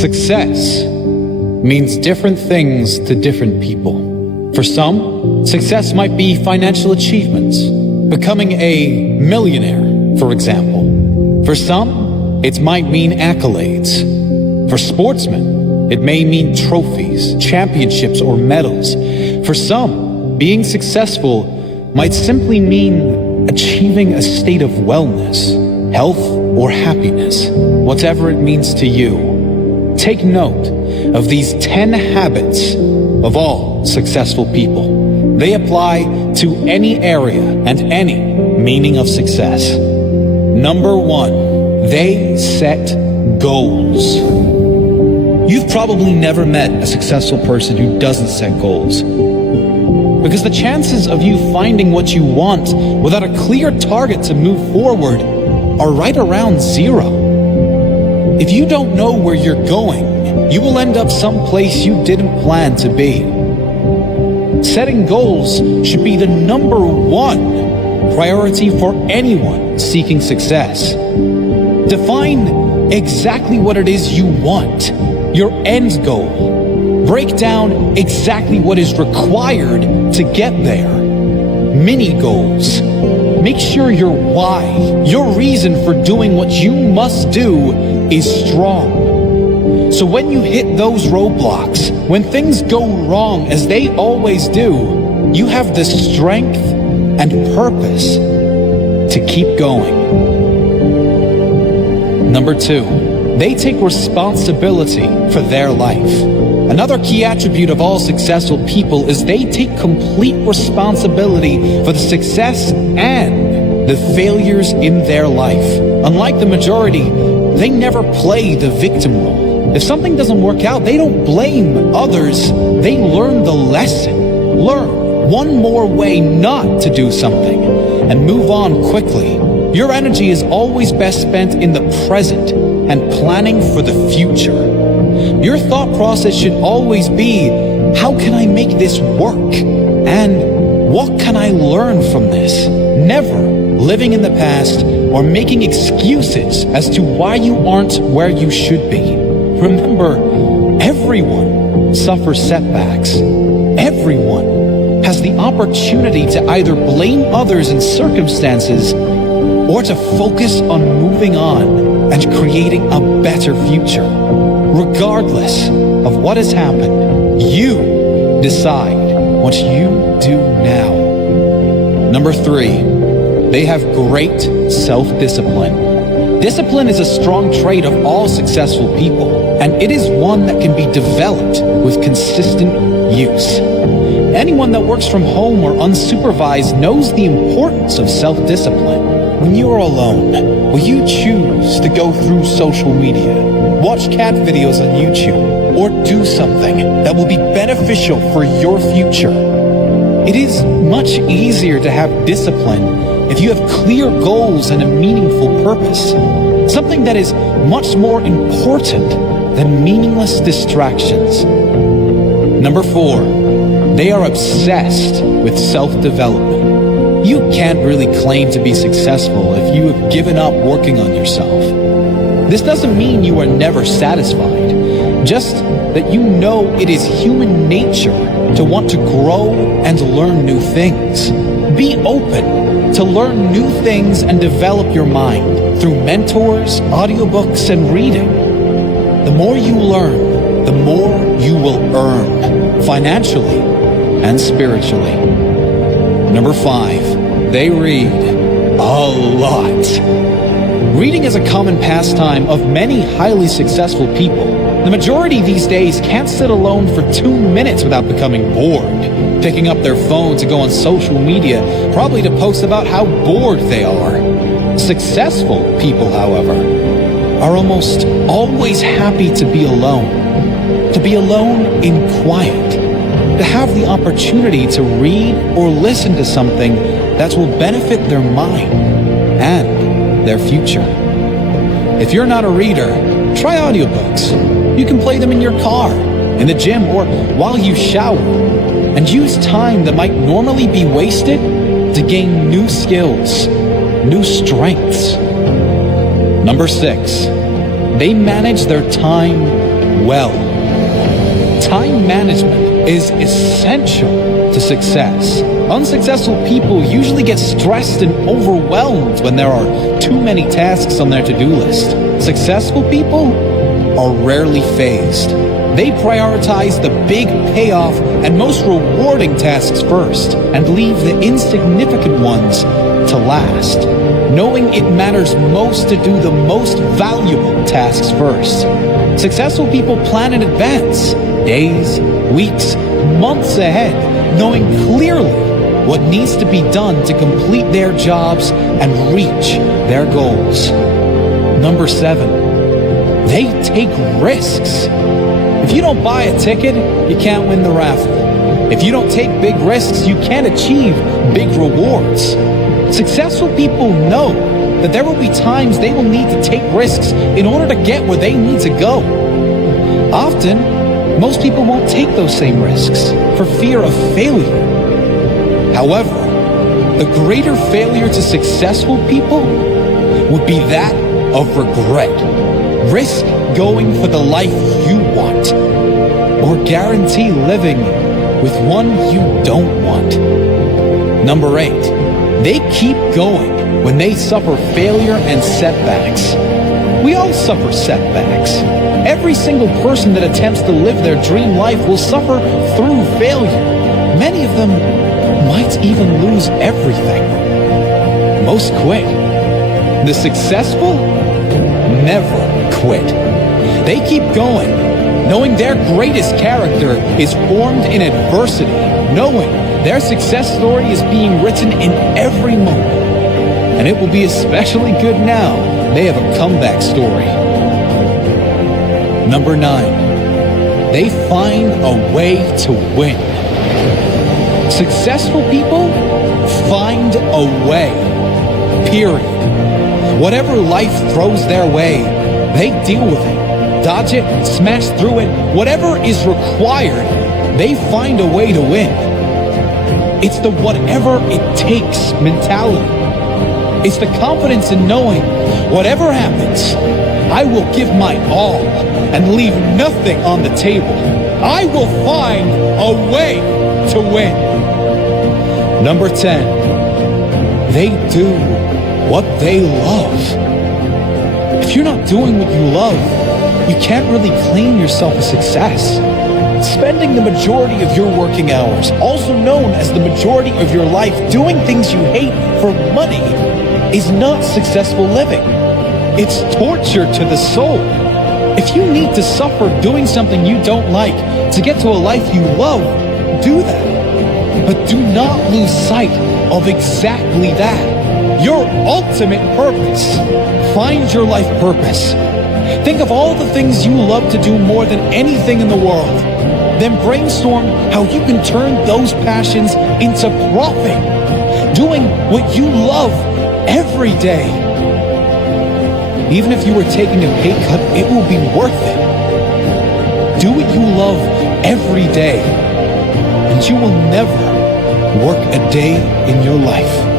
Success means different things to different people. For some, success might be financial achievements, becoming a millionaire, for example. For some, it might mean accolades. For sportsmen, it may mean trophies, championships, or medals. For some, being successful might simply mean achieving a state of wellness, health, or happiness, whatever it means to you. Take note of these 10 habits of all successful people. They apply to any area and any meaning of success. Number 1, they set goals. You've probably never met a successful person who doesn't set goals. Because the chances of you finding what you want without a clear target to move forward are right around 0. If you don't know where you're going, you will end up someplace you didn't plan to be. Setting goals should be the number 1 priority for anyone seeking success. Define exactly what it is you want, your end goal. Break down exactly what is required to get there. Mini goals. Make sure your why, your reason for doing what you must do, is strong. So when you hit those roadblocks, when things go wrong as they always do, you have the strength and purpose to keep going. Number 2, they take responsibility for their life. Another key attribute of all successful people is they take complete responsibility for the success and the failures in their life. Unlike the majority, they never play the victim role. If something doesn't work out, they don't blame others. They learn the lesson. Learn one more way not to do something and move on quickly. Your energy is always best spent in the present and planning for the future. Your thought process should always be, how can I make this work? And what can I learn from this? Never living in the past or making excuses as to why you aren't where you should be. Remember, everyone suffers setbacks. Everyone has the opportunity to either blame others and circumstances or to focus on moving on and creating a better future. Regardless of what has happened, you decide what you do now. Number 3, they have great self-discipline. Discipline is a strong trait of all successful people, and it is one that can be developed with consistent use. Anyone that works from home or unsupervised knows the importance of self-discipline. When you are alone, will you choose to go through social media, watch cat videos on YouTube, or do something that will be beneficial for your future? It is much easier to have discipline if you have clear goals and a meaningful purpose, something that is much more important than meaningless distractions. Number 4, they are obsessed with self-development. You can't really claim to be successful if you have given up working on yourself. This doesn't mean you are never satisfied, just that you know it is human nature to want to grow and learn new things. Be open to learn new things and develop your mind through mentors, audiobooks, and reading. The more you learn, the more you will earn, financially and spiritually. Number 5, they read a lot. Reading is a common pastime of many highly successful people. The majority these days can't sit alone for 2 minutes without becoming bored, picking up their phone to go on social media, probably to post about how bored they are. Successful people, however, are almost always happy to be alone in quiet, to have the opportunity to read or listen to something that will benefit their mind and their future. If you're not a reader, try audiobooks. You can play them in your car, in the gym, or while you shower, and use time that might normally be wasted to gain new skills, new strengths. Number 6, they manage their time well. Time management is essential to success. Unsuccessful people usually get stressed and overwhelmed when there are too many tasks on their to-do list. Successful people are rarely phased. They prioritize the big payoff and most rewarding tasks first and leave the insignificant ones to last, knowing it matters most to do the most valuable tasks first. Successful people plan in advance, days, weeks, months ahead, knowing clearly what needs to be done to complete their jobs and reach their goals. Number 7, they take risks. If you don't buy a ticket, you can't win the raffle. If you don't take big risks, you can't achieve big rewards. Successful people know that there will be times they will need to take risks in order to get where they need to go. Often, most people won't take those same risks for fear of failure. However, the greater failure to successful people would be that of regret. Risk going for the life you want, or guarantee living with one you don't want. Number 8, they keep going when they suffer failure and setbacks. We all suffer setbacks. Every single person that attempts to live their dream life will suffer through failure. Many of them might even lose everything. Most quit. The successful never quit. They keep going, knowing their greatest character is formed in adversity, knowing their success story is being written in every moment. And it will be especially good now they have a comeback story. Number 9, they find a way to win. Successful people find a way, period. Whatever life throws their way, they deal with it, dodge it, smash through it. Whatever is required, they find a way to win. It's the whatever it takes mentality. It's the confidence in knowing whatever happens, I will give my all and leave nothing on the table. I will find a way to win. Number 10, they do what they love. If you're not doing what you love, you can't really claim yourself a success. Spending the majority of your working hours, also known as the majority of your life, doing things you hate for money is not successful living. It's torture to the soul. If you need to suffer doing something you don't like to get to a life you love, do that. But do not lose sight of exactly that. Your ultimate purpose. Find your life purpose. Think of all the things you love to do more than anything in the world. Then brainstorm how you can turn those passions into profit. Doing what you love every day. Even if you were taking a pay cut, it will be worth it. Do what you love every day, and you will never work a day in your life.